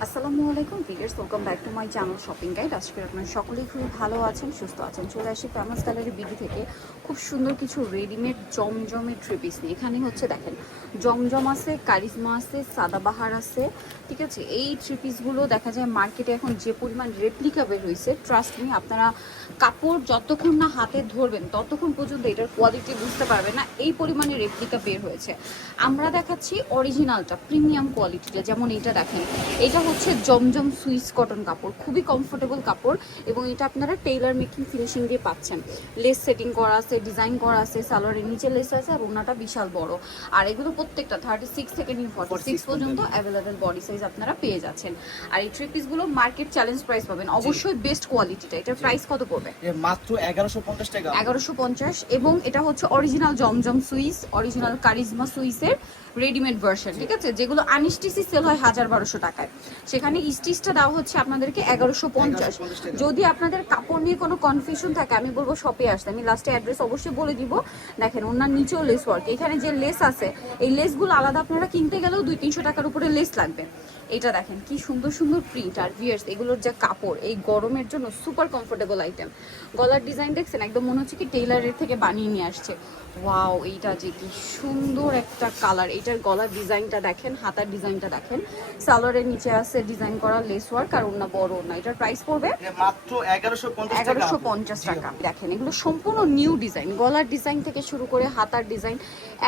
আসসালামু আলাইকুম ভিডিয়ার্স welcome back to my channel shopping guide আজকে আপনারা সকলেই খুবই ভালো আছেন, সুস্থ আছেন। চলে আসি ফেমাস গ্যালারি বিডি থেকে। খুব সুন্দর কিছু রেডিমেড জমজমের ট্রিপিস নিয়ে। এখানে হচ্ছে দেখেন, জমজম আছে, কারিজমা আছে, সাদাবাহার আছে, ঠিক আছে? এই থ্রিপিসগুলো দেখা যায় মার্কেটে এখন যে পরিমাণ রেপ্লিকা বের হয়েছে ট্রাস্ট মি আপনারা কাপড় যতক্ষণ না হাতে ধরবেন, ততক্ষণ পর্যন্ত এটার কোয়ালিটি বুঝতে পারবেন না। এই পরিমাণে রেপ্লিকা বের হয়েছে। আমরা দেখাচ্ছি অরিজিনালটা প্রিমিয়াম কোয়ালিটিটা যেমন এটা দেখেন এটা হচ্ছে জমজম সুইস কটন কাপড় খুবই কমফোর্টেবল কাপড় এবং এটা আপনারা টেইলার মেকিং ফিনিশিং দিয়ে পাচ্ছেন। লেস সেটিং করা আছে ডিজাইন করা আছে সালোয়ারের নিচে লেস আছে আর ওনাটা বিশাল বড়। আর এগুলো প্রত্যেকটা থার্টি সিক্স থেকে নিয়ে ফর্টি সিক্স পর্যন্ত। অ্যাভেলেবেল বডি সাইজ আপনারা পেয়ে যাচ্ছেন। আর এই থ্রি পিসগুলো মার্কেট চ্যালেঞ্জ প্রাইস পাবেন। অবশ্যই বেস্ট কোয়ালিটিটা এটার প্রাইস কত পড়বে? মাত্র এগারোশো পঞ্চাশ টাকা। এগারোশো পঞ্চাশ এবং এটা হচ্ছে original Zamzam Swiss original Karishma সুইসের readymade version ঠিক আছে? যেগুলো আনিস্টিসি সেল হয় হাজার বারোশো টাকায়। সেখানে স্টিচটা দেওয়া হচ্ছে আপনাদেরকে এগারোশো পঞ্চাশ। যদি আপনাদের কাপড় নিয়ে কোনো কনফিউশন থাকে আমি বলব শপে আসতে। আমি লাস্টে অ্যাড্রেস অবশ্যই বলে দিব। দেখেন ওনার নিচেও লেস ওয়ার্ক এখানে যে লেস আছে এই লেসগুলো আলাদা আপনারা কিনতে গেলেও দুই তিনশো টাকার উপরে লেস লাগবে। এটা দেখেন কি সুন্দর সুন্দর প্রিন্ট আর ভিয়ার্স এগুলোর যা কাপড় এই গরমের জন্য সুপার কমফোর্টেবল আইটেম গলার ডিজাইন দেখছেন? একদম মনে হচ্ছে কি টেইলারের থেকে বানিয়ে নিয়ে আসছে। ওয়াও এইটা যে কি সুন্দর একটা কালার এটার গলার ডিজাইনটা দেখেন হাতার ডিজাইনটা দেখেন। সালোয়ারের নিচে আছে ডিজাইন করা লেস ওয়ার্ক আর ওনা বড় ওনা এটার প্রাইস পড়বে মাত্র এগারোশো পঞ্চাশ টাকা। দেখেন এগুলো সম্পূর্ণ নিউ ডিজাইন গলার ডিজাইন থেকে শুরু করে হাতার ডিজাইন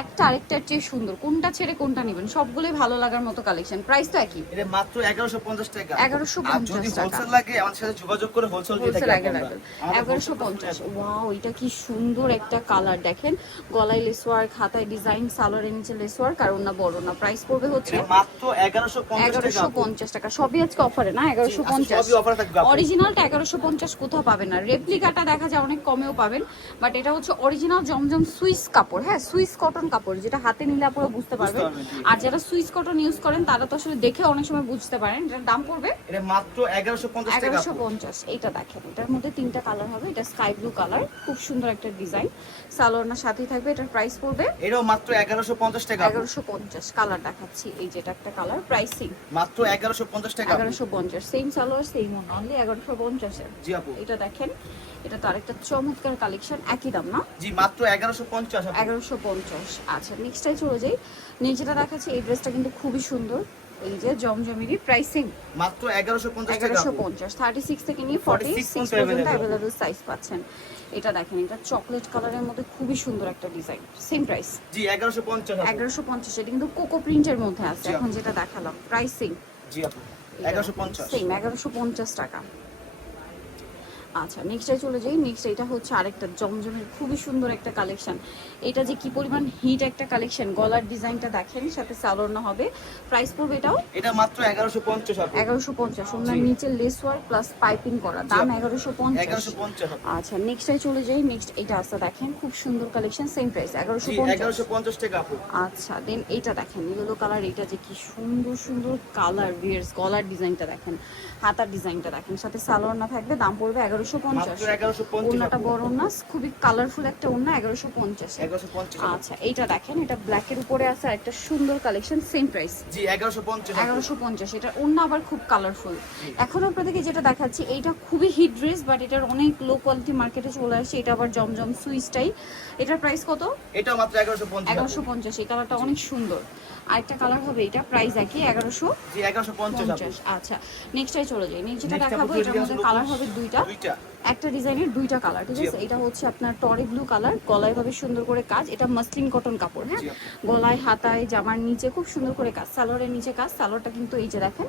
একটা আরেকটার চেয়ে সুন্দর। কোনটা ছেড়ে কোনটা নেবেন সবগুলোই ভালো লাগার মতো কালেকশন প্রাইস তো একই। এটা মাত্র এগারোশো পঞ্চাশ টাকা। 1150 আর যদি টাকা। হোলসেল লাগে আমাদের সাথে যোগাযোগ করে হোলসেল দিয়ে থাকি আগে আমরা। লাগবে আমাদের এগারোশো wholesale পঞ্চাশ ওয়াও এটা কি সুন্দর একটা কালার দেখেন গলায় লেসওয়ার্ক হাতায় ডিজাইন সালোয়ারের নিচে লেসওয়ার্ক আর ওনা বড় না প্রাইস পড়বে হচ্ছে মাত্র এগারোশো টাকা। পঞ্চাশ টাকা। সবই আজকে অফারে না? এগারোশো পঞ্চাশ। অরিজিনালটা এগারোশো পঞ্চাশ কোথাও পাবেন না। রেপ্লিকাটা দেখা যায় অনেক কমেও পাবেন বাট এটা হচ্ছে অরিজিনাল জমজম সুইস কাপড় হ্যাঁ? সুইস কটন কাপড় যেটা হাতে নিলে আপনারা বুঝতে পারবেন। আর যারা সুইস কটন ইউজ করেন তারা তো আসলে দেখে অনেক সময় বুঝতে পারেন। এটার দাম পড়বে? এটা মাত্র এগারোশো পঞ্চাশ এগারোশো পঞ্চাশ এটা দেখেন। এটার মধ্যে তিনটা কালার হবে এটা স্কাই ব্লু কালার খুব সুন্দর একটা ডিজাইন সালোয়ারনার সাথেই থাকবে এটার প্রাইস পড়বে? এটাও মাত্র এগারোশো পঞ্চাশ টাকা এগারোশো পঞ্চাশ কালার দেখাচ্ছি এই যেটা একটা কালার প্রাইসিং মাত্র এগারো 1150 টাকা 1150 same salwar same one only 1150 এর জি আপু। এটা দেখেন এটা তো আরেকটা চমৎকার কালেকশন একই দাম না? জি মাত্র 1150 1150 আচ্ছা চলে যাই। নিচেটা দেখাচ্ছি এই ড্রেসটা কিন্তু খুবই সুন্দর। এই যে জমজমিরি প্রাইসিং মাত্র 1150 টাকা 1150 36 থেকে নিয়ে 46 পর্যন্ত अवेलेबल সাইজ পাচ্ছেন। এটা দেখেন এটা চকলেট কালারের মধ্যে খুবই সুন্দর একটা ডিজাইন সেম প্রাইস জি 1150 1150 এটা কিন্তু কোকো প্রিন্টের মধ্যে আছে। এখন যেটা দেখালাম প্রাইসিং জি আপু। এগারোশো পঞ্চাশ। সেম এগারোশো পঞ্চাশ টাকা। আচ্ছা নেক্সটে চলে যাই। নেক্সট এটা হচ্ছে আরেকটা জমজমের খুবই সুন্দর একটা কালেকশন এটা যে কি পরিমাণ হিট একটা কালেকশন গলার ডিজাইনটা দেখেন সাথে সালোয়ার হবে। প্রাইস পড়বে এটাও? এটা মাত্র এগারোশো পঞ্চাশ আপু এগারোশো পঞ্চাশ ওনার নিচে লেস ওয়ার্ক প্লাস পাইপিং করা। দাম আপু। এগারোশো পঞ্চাশ। এগারোশো পঞ্চাশ আপু। আচ্ছা নেক্সটে চলে যাই। নেক্সট এটা আছে দেখেন খুব সুন্দর কালেকশন সেম প্রাইস এগারোশো জি পঞ্চাশ এগারোশো পঞ্চাশ টাকা আপু আচ্ছা দেন এইটা দেখেন ইয়েলো কালার এটা যে কি সুন্দর সুন্দর কালার ভিয়ার্স গলার ডিজাইনটা দেখেন হাতার ডিজাইনটা দেখেন সাথে সালোয়ার না থাকবে দাম পড়বে এগারোশো পঞ্চাশ। মাত্র এগারোশো পঞ্চাশ। ওনাটা বড় না খুবই কালারফুল একটা ওনা এগারোশো পঞ্চাশ। আচ্ছা এইটা দেখেন এটা ব্ল্যাকের উপরে আছে আর একটা সুন্দর কালেকশন সেম প্রাইস জি এগারোশো পঞ্চাশ এগারোশো পঞ্চাশ এটা অন্য আবার খুব কালারফুল এখন আপনাদেরকে যেটা দেখাচ্ছি এইটা খুবই হিট ড্রেস বাট এটার অনেক লো কোয়ালিটি মার্কেটে চলে আসছে এটা আবার জমজম সুইসটাই এটার প্রাইস কত? এটাও মাত্র এগারোশো পঞ্চাশ। এগারোশো পঞ্চাশ এই কালারটা অনেক সুন্দর। আরেকটা কালার হবে এটা প্রাইস একই এগারোশো এগারোশো পঞ্চাশ আচ্ছা নেক্সটাই চলে যাই। নেক্সট যেটা দেখাবো এটার মধ্যে কালার হবে দুইটা। দুইটা। একটা ডিজাইনের দুইটা কালার ঠিক আছে? এটা হচ্ছে আপনার টরে ব্লু কালার গলায় ভাবে সুন্দর করে কাজ। এটা মাসলিন কটন কাপড় হ্যাঁ? গলায় হাতায় জামার নিচে খুব সুন্দর করে কাজ। সালোয়ারের নিচে কাজ সালোয়ারটা কিন্তু এই যে দেখেন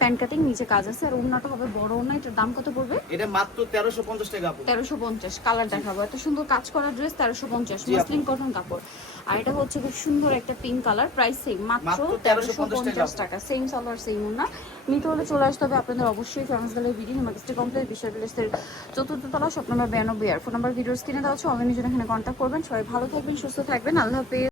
প্যান্ট কাটিং নিচে কাজ আছে। আর ওড়নাটা হবে বড় ওড়না এটার দাম কত পড়বে? এটা মাত্র তেরোশো পঞ্চাশ টাকা আপু। তেরোশো পঞ্চাশ কালার দেখাবো। এত সুন্দর কাজ করা ড্রেস তেরোশো পঞ্চাশ জি আপু। মাসলিন কটন কাপড়। আর এটা হচ্ছে খুব সুন্দর একটা পিঙ্ক কালার প্রাইস সেম মাত্র মাত্র তেরোশো 1350 পঞ্চাশ টাকা। সেম সালোয়ার সেম না নিতে হলে চলে আসতে হবে। আপনাদের অবশ্যই ফেমাস গ্যালারি বিডি হিমাকিস্টি কমপ্লেক্স বিশ্বের প্লেসের চতুর্থ তলা শপ নম্বর বিরানব্বই আর ফোন নাম্বার ভিডিও স্ক্রিনে দেওয়া আছে। অনলাইনের জন্য এখানে কন্ট্যাক্ট করবেন, সবাই ভালো থাকবেন, সুস্থ থাকবেন। আল্লাহ হাফেজ।